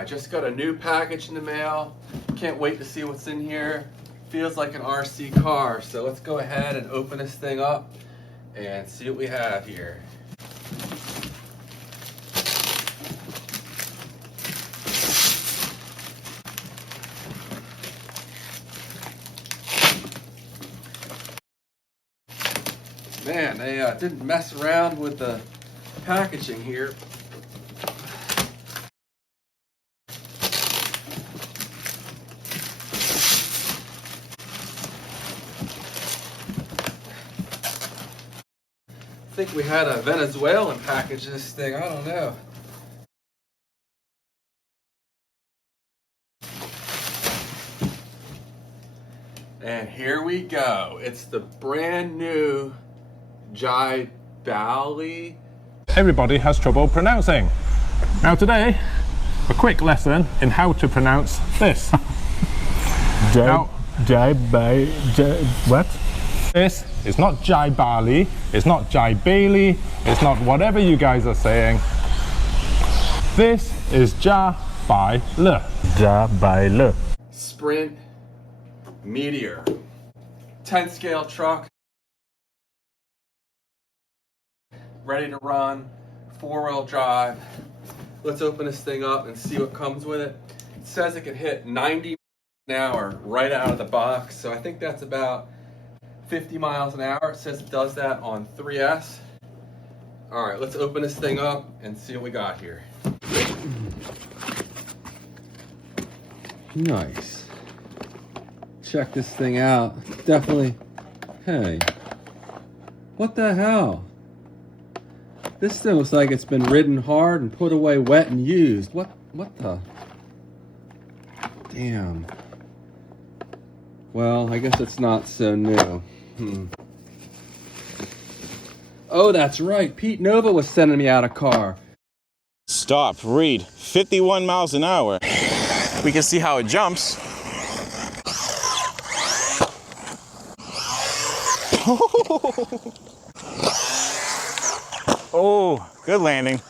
I just got a new package in the mail. Can't wait to see what's in here. Feels like an RC car. So let's go ahead and open this thing up and see what we have here. Man, they didn't mess around with the packaging here. I think we had a Venezuelan package this thing, I don't know. And here we go. It's the brand new Jiabaile. Everybody has trouble pronouncing. Now today, a quick lesson in how to pronounce this. What? This is not Jiabaile, it's not Jiabaile, it's not whatever you guys are saying. This is Jiabaile. Jiabaile. Sprint Meteor. 10 scale truck. Ready to run. 4-wheel drive. Let's open this thing up and see what comes with it. It says it can hit 90 an hour right out of the box. So I think that's about 50 miles an hour. It says it does that on 3S. All right, let's open this thing up and see what we got here. Nice. Check this thing out. Definitely. Hey, what the hell? This thing looks like it's been ridden hard and put away wet and used. What the? Damn. Well, I guess it's not so new. Oh, that's right. Pete Nova was sending me out a car. Stop, read. 51 miles an hour. We can see how it jumps. Oh, good landing.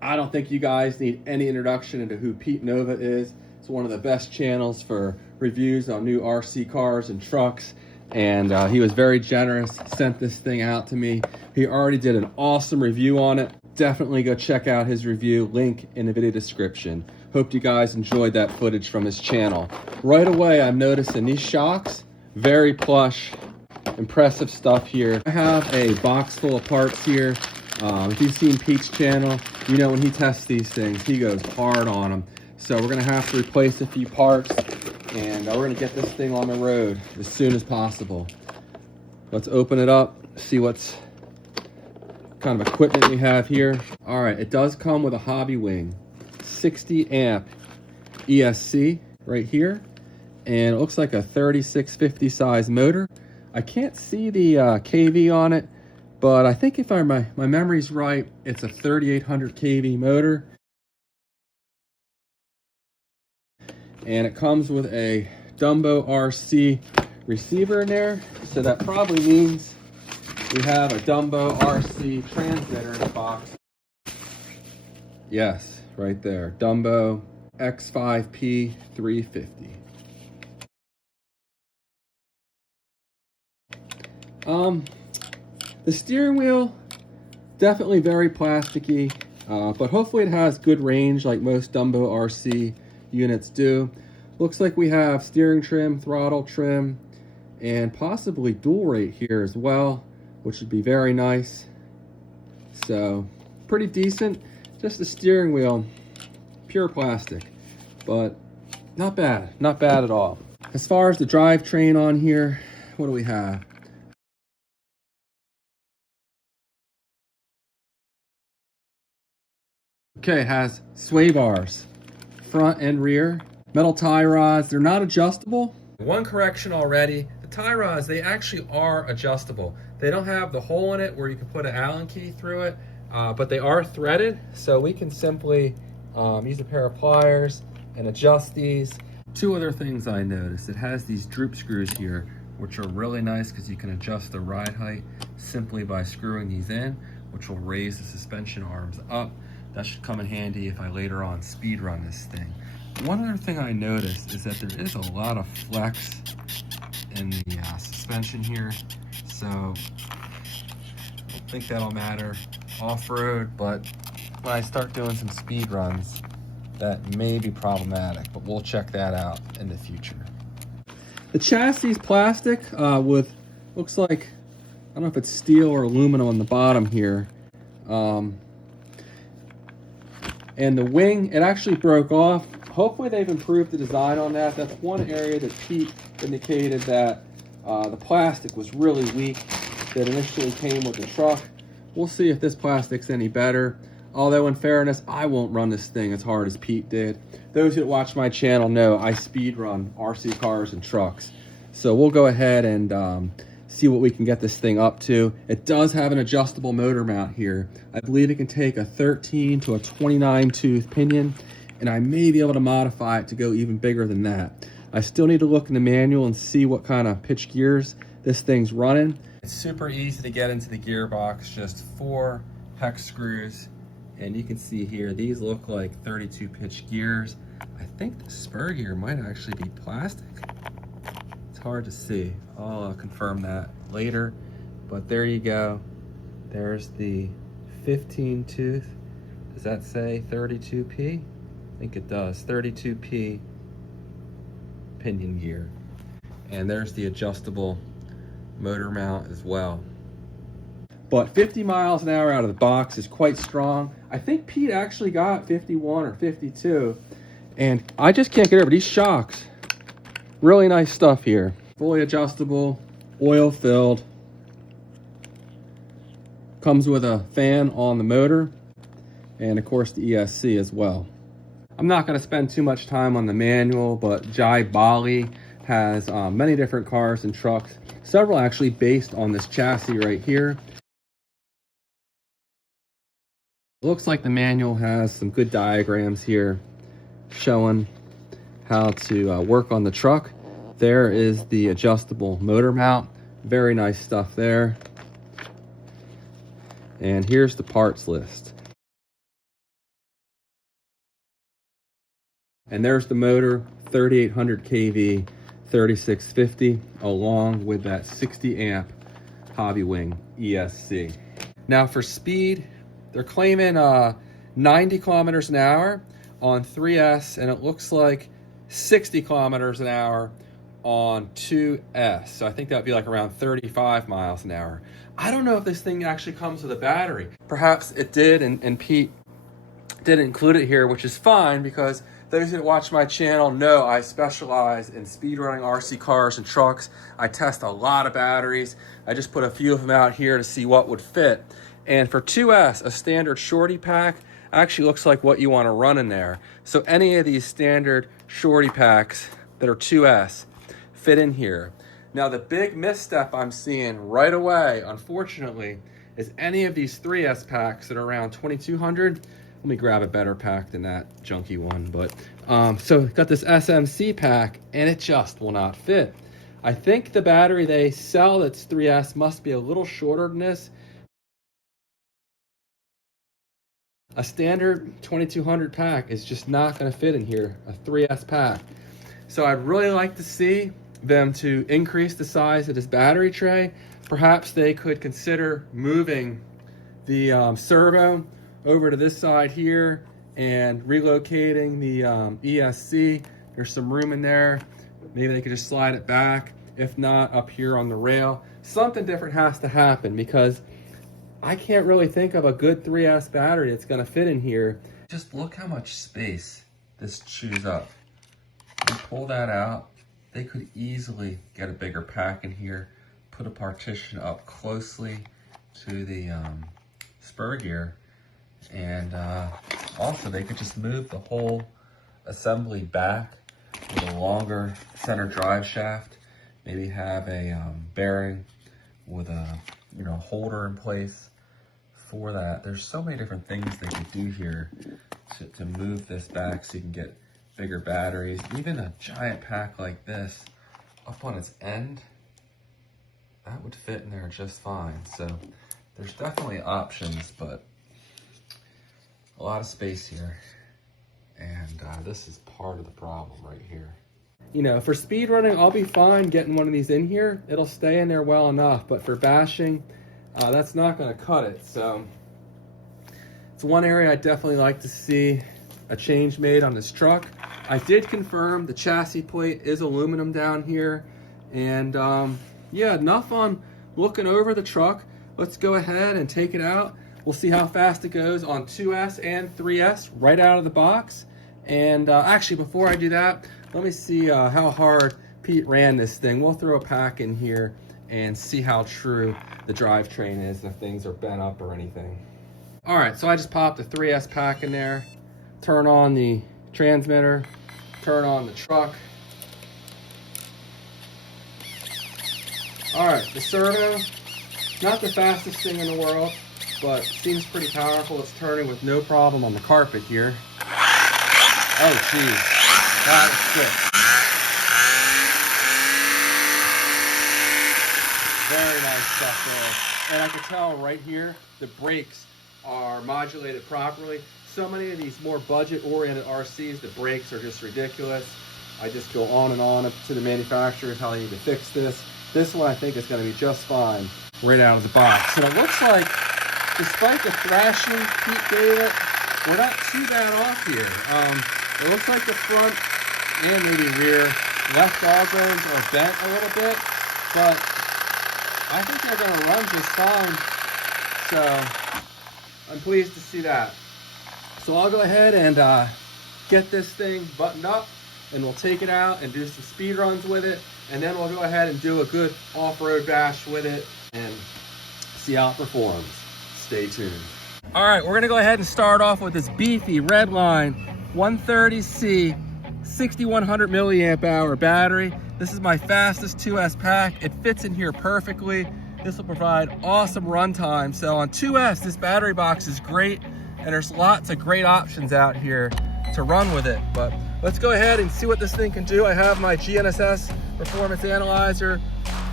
I don't think you guys need any introduction into who Pete Nova is. It's one of the best channels for reviews on new RC cars and trucks. And he was very generous, sent this thing out to me. He already did an awesome review on it. Definitely go check out his review, link in the video description. Hope you guys enjoyed that footage from his channel. Right away, I'm noticing these shocks, very plush, impressive stuff here. I have a box full of parts here. If you've seen Pete's channel, you know when he tests these things, he goes hard on them. So we're gonna have to replace a few parts, and we're gonna get this thing on the road as soon as possible. Let's open it up, see what's kind of equipment we have here. All right, it does come with a hobby wing, 60 amp ESC right here, and it looks like a 3650 size motor. I can't see the kV on it, but I think if my memory's right, it's a 3800 kV motor. And it comes with a Dumbo RC receiver in there. So that probably means we have a Dumbo RC transmitter in the box. Yes, right there. Dumbo X5P 350. The steering wheel, definitely very plasticky, but hopefully it has good range like most Dumbo RC units do. Looks like we have steering trim, throttle trim, and possibly dual rate here as well, which would be very nice. So pretty decent. Just the steering wheel, pure plastic, but not bad at all. As far as the drivetrain on here, what do we have? Okay, it has sway bars, front and rear, metal tie rods. They're not adjustable. One correction already, the tie rods, they actually are adjustable. They don't have the hole in it where you can put an Allen key through it, but they are threaded, so we can simply use a pair of pliers and adjust these. Two other things I noticed, it has these droop screws here, which are really nice because you can adjust the ride height simply by screwing these in, which will raise the suspension arms up. that should come in handy if I later on speed run this thing. One other thing I noticed is that there is a lot of flex in the suspension here, so I don't think that'll matter off-road, but when I start doing some speed runs, that may be problematic, but we'll check that out in the future. The chassis is plastic with, looks like, I don't know if it's steel or aluminum on the bottom here. And the wing, it actually broke off. Hopefully they've improved the design on that. That's one area that Pete indicated that the plastic was really weak that initially came with the truck. We'll see if this plastic's any better. Although in fairness, I won't run this thing as hard as Pete did. Those who watch my channel know I speed run RC cars and trucks. So we'll go ahead and see what we can get this thing up to. It does have an adjustable motor mount here. I believe it can take a 13 to a 29 tooth pinion, and I may be able to modify it to go even bigger than that. I still need to look in the manual and see what kind of pitch gears this thing's running. It's super easy to get into the gearbox, just 4 hex screws. And you can see here, these look like 32 pitch gears. I think the spur gear might actually be plastic. It's hard to see. I'll confirm that later. But there you go. There's the 15 tooth. Does that say 32P? I think it does. 32P pinion gear. And there's the adjustable motor mount as well. But 50 miles an hour out of the box is quite strong. I think Pete actually got 51 or 52. And I just can't get over these shocks. Really nice stuff here. Fully adjustable, oil filled. Comes with a fan on the motor. And of course the ESC as well. I'm not going to spend too much time on the manual, but Jiabaile has many different cars and trucks. Several actually based on this chassis right here. It looks like the manual has some good diagrams here showing how to work on the truck. There is the adjustable motor mount. Very nice stuff there. And here's the parts list. And there's the motor, 3800 kV, 3650, along with that 60 amp Hobbywing ESC. Now for speed, they're claiming 90 kilometers an hour on 3S, and it looks like 60 kilometers an hour on 2S. So I think that would be like around 35 miles an hour. I don't know if this thing actually comes with a battery. Perhaps it did, and Pete didn't include it here, which is fine, because those that watch my channel know I specialize in speedrunning RC cars and trucks. I test a lot of batteries. I just put a few of them out here to see what would fit. And for 2S, a standard shorty pack actually looks like what you want to run in there. So any of these standard shorty packs that are 2S fit in here. Now the big misstep I'm seeing right away, unfortunately, is any of these 3S packs that are around 2200. Let me grab a better pack than that junky one. But so got this SMC pack, and it just will not fit. I think the battery they sell that's 3S must be a little shorter than this. A standard 2200 pack is just not going to fit in here, a 3S pack. So I'd really like to see them to increase the size of this battery tray. Perhaps they could consider moving the servo over to this side here and relocating the ESC. There's some room in there. Maybe they could just slide it back. If not, up here on the rail. Something different has to happen, because I can't really think of a good 3S battery that's gonna fit in here. Just look how much space this chews up. You pull that out, they could easily get a bigger pack in here, put a partition up closely to the spur gear, and also they could just move the whole assembly back with a longer center drive shaft, maybe have a bearing with a holder in place for that. There's so many different things they could do here to move this back so you can get bigger batteries. Even a giant pack like this up on its end, that would fit in there just fine. So there's definitely options, but a lot of space here. And this is part of the problem right here. You know, for speed running, I'll be fine getting one of these in here. It'll stay in there well enough, but for bashing, that's not gonna cut it. So it's one area I definitely like to see a change made on this truck. I did confirm the chassis plate is aluminum down here. And yeah, enough on looking over the truck. Let's go ahead and take it out. We'll see how fast it goes on 2S and 3S right out of the box. And actually, before I do that, let me see how hard Pete ran this thing. We'll throw a pack in here and see how true the drivetrain is, if things are bent up or anything. All right, so I just popped the 3S pack in there, turn on the transmitter, turn on the truck. All right, the servo, not the fastest thing in the world, but seems pretty powerful. It's turning with no problem on the carpet here. Oh, geez, that was quick. Very nice stuff there. And I can tell right here, the brakes are modulated properly. So many of these more budget-oriented RCs, the brakes are just ridiculous. I just go on and on to the manufacturers how they need to fix this. This one I think is going to be just fine right out of the box. And it looks like, despite the thrashing Pete gave it, we're not too bad off here. It looks like the front and maybe rear left dog bones are bent a little bit, but I think they're going to run just fine. So I'm pleased to see that. So I'll go ahead and get this thing buttoned up, and we'll take it out and do some speed runs with it, and then we'll go ahead and do a good off-road bash with it and see how it performs. Stay tuned. All right, we're gonna go ahead and start off with this beefy Redline 130C 6100 milliamp hour battery. This is my fastest 2S pack. It fits in here perfectly. This will provide awesome runtime. So on 2S, this battery box is great, and there's lots of great options out here to run with it. But let's go ahead and see what this thing can do. I have my GNSS performance analyzer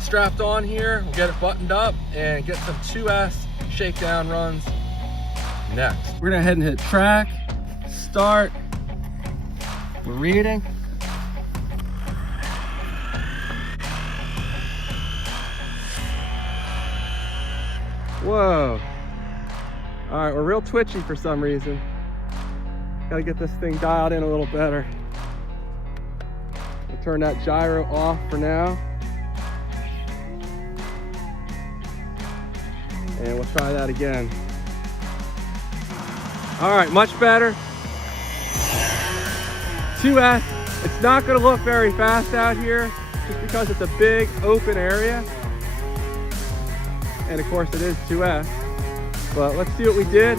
strapped on here. We'll get it buttoned up and get some 2S shakedown runs next. We're gonna head and hit track, start. We're reading. Whoa. All right, we're real twitchy for some reason. Gotta get this thing dialed in a little better. We'll turn that gyro off for now. And we'll try that again. All right, much better. 2S, it's not gonna look very fast out here just because it's a big open area. And of course it is 2S, but let's see what we did.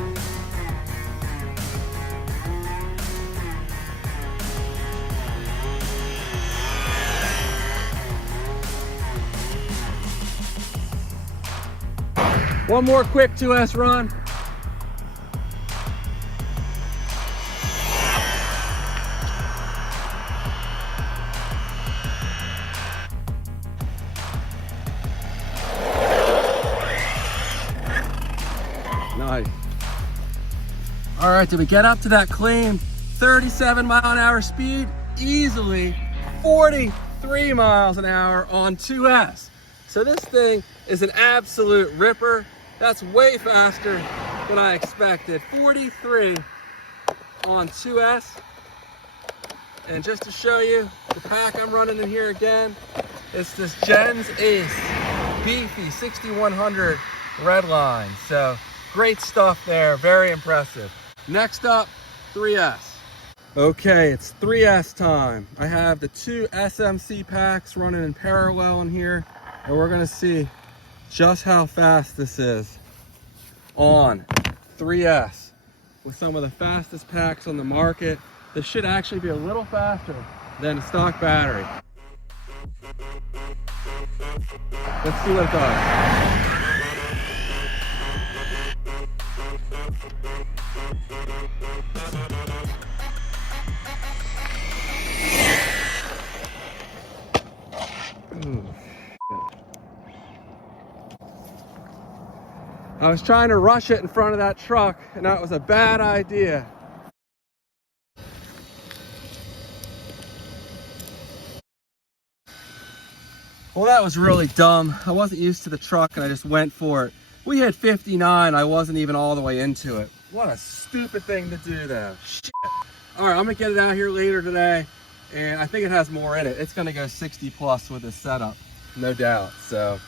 One more quick 2S run. Nice. All right, did we get up to that claimed 37 mile an hour speed? Easily 43 miles an hour on 2S. So this thing is an absolute ripper. That's way faster than I expected. 43 on 2S. And just to show you the pack I'm running in here again, it's this Gens Ace beefy 6100 Redline. So great stuff there, very impressive. Next up, 3S. Okay, it's 3S time. I have the two SMC packs running in parallel in here, and we're gonna see just how fast this is on 3S with some of the fastest packs on the market. This should actually be a little faster than a stock battery. Let's see what it does. I was trying to rush it in front of that truck, and that was a bad idea. Well, that was really dumb. I wasn't used to the truck and I just went for it. We hit 59, I wasn't even all the way into it. What a stupid thing to do though. Shit. All right, I'm gonna get it out here later today, and I think it has more in it. It's gonna go 60 plus with this setup, no doubt. So,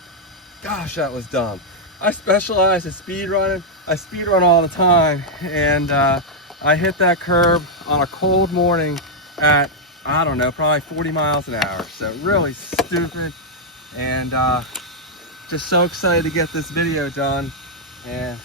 gosh, that was dumb. I specialize in speed running. I speed run all the time, and I hit that curb on a cold morning at, I don't know, probably 40 miles an hour. So really stupid, and just so excited to get this video done, and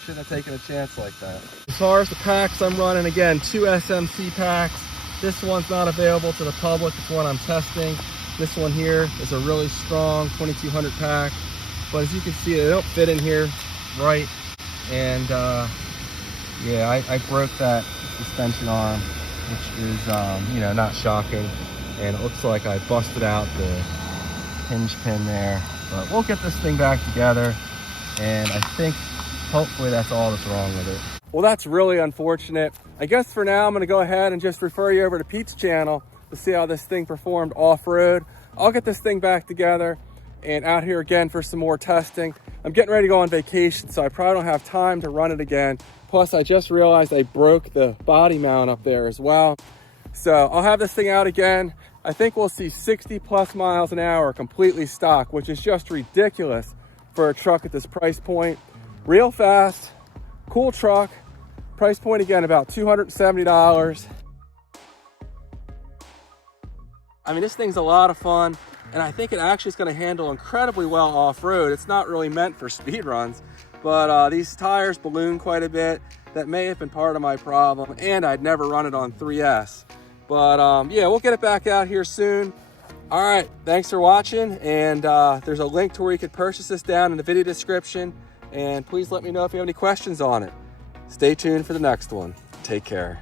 shouldn't have taken a chance like that. As far as the packs I'm running, again, 2 SMC packs. This one's not available to the public. It's one I'm testing. This one here is a really strong 2200 pack, but as you can see, they don't fit in here right. And yeah, I broke that suspension arm, which is you know, not shocking, and it looks like I busted out the hinge pin there, but we'll get this thing back together, and I think hopefully that's all that's wrong with it. Well, that's really unfortunate. I guess for now I'm going to go ahead and just refer you over to Pete's channel to see how this thing performed off-road. I'll get this thing back together and out here again for some more testing. I'm getting ready to go on vacation, so I probably don't have time to run it again. Plus, I just realized I broke the body mount up there as well. So I'll have this thing out again. I think we'll see 60 plus miles an hour completely stock, which is just ridiculous for a truck at this price point. Real fast, cool truck. Price point again, about $270. I mean, this thing's a lot of fun, and I think it actually is going to handle incredibly well off-road. It's not really meant for speed runs, but these tires balloon quite a bit. That may have been part of my problem, and I'd never run it on 3S. But yeah, we'll get it back out here soon. All right, thanks for watching, and there's a link to where you could purchase this down in the video description, and please let me know if you have any questions on it. Stay tuned for the next one. Take care.